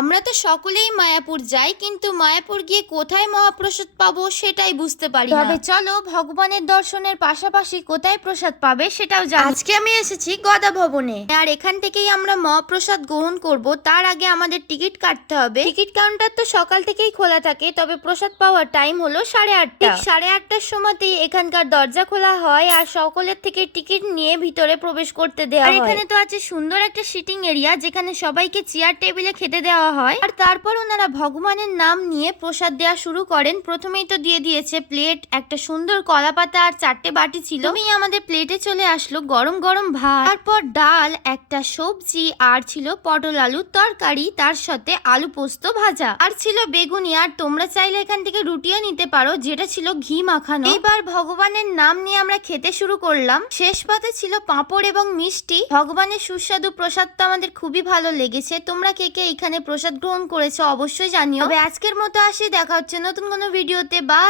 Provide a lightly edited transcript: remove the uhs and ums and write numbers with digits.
আমরা তো সকলেই মায়াপুর যাই, কিন্তু মায়াপুর গিয়ে কোথায় মহাপ্রসাদ পাবো সেটাই বুঝতে পারি না। তবে চলো ভগবানের দর্শনের পাশাপাশি কোথায় প্রসাদ পাবে সেটাও জানি। আজকে আমি এসেছি গদা ভবনে, আর এখান থেকেই আমরা মহাপ্রসাদ গ্রহণ করব। তার আগে আমাদের টিকিট কাটতে হবে। টিকিট কাউন্টার তো সকাল থেকেই খোলা থাকে, তবে প্রসাদ পাওয়ার টাইম হলো 8:30। ঠিক 8:30টার সময়তেই এখানকার দরজা খোলা হয় আর সকলের থেকে টিকিট নিয়ে ভিতরে প্রবেশ করতে দেওয়া হয়। আর এখানে তো আছে সুন্দর একটা সিটিং এরিয়া, যেখানে সবাইকে চেয়ার টেবিলে খেতে দেওয়া হয়। আর তারপর ওনারা ভগবানের নাম নিয়ে প্রসাদ দেওয়া শুরু করেন। প্রথমেই তো দিয়ে দিয়েছে প্লেট, একটা সুন্দর কলা পাতা আর 4টে বাটি ছিল। আমাদের প্লেটে চলে আসলো গরম গরম ভাত, তারপর ডাল, একটা সবজি, আর ছিল পটল আলুর তরকারি, তার সাথে আলু পোস্ত ভাজা, আর ছিল বেগুনি। আর তোমরা চাইলে এখান থেকে রুটিও নিতে পারো, যেটা ছিল ঘি মাখানো। এইবার ভগবানের নাম নিয়ে আমরা খেতে শুরু করলাম। শেষ পাতে ছিল পাঁপড় এবং মিষ্টি। ভগবানের সুস্বাদু প্রসাদ তো আমাদের খুবই ভালো লেগেছে। তোমরা কে কে এখানে প্রসাদ গ্রহণ করেছো অবশ্যই জানিও। তবে আজকের মতো আসি, দেখা হচ্ছে নতুন কোনো ভিডিওতে। বাই।